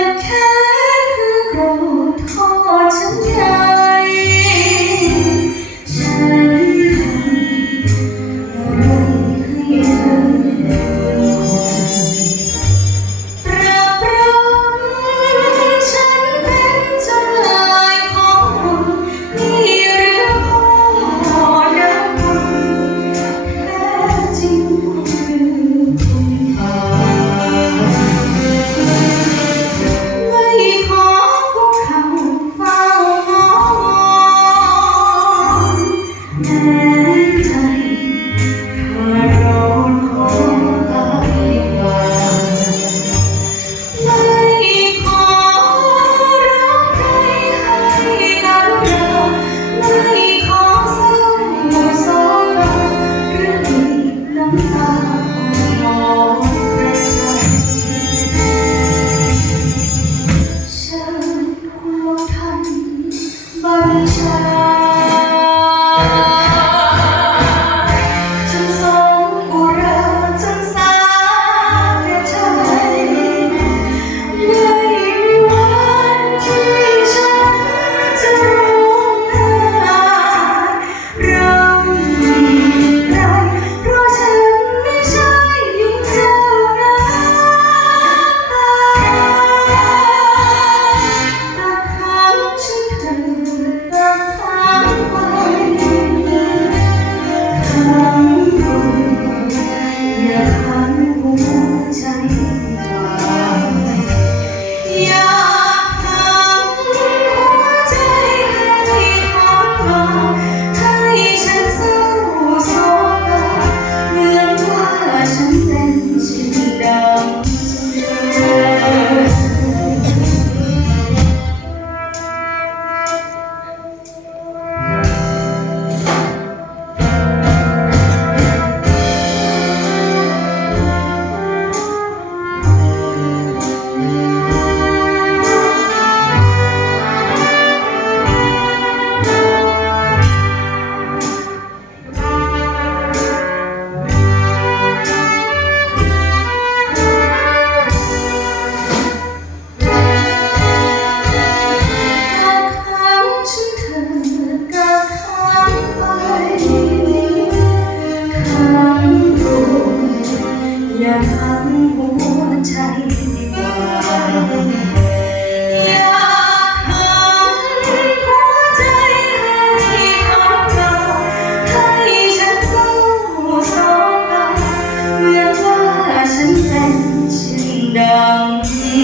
Podcast. Bye. อย่าทำหัวใจ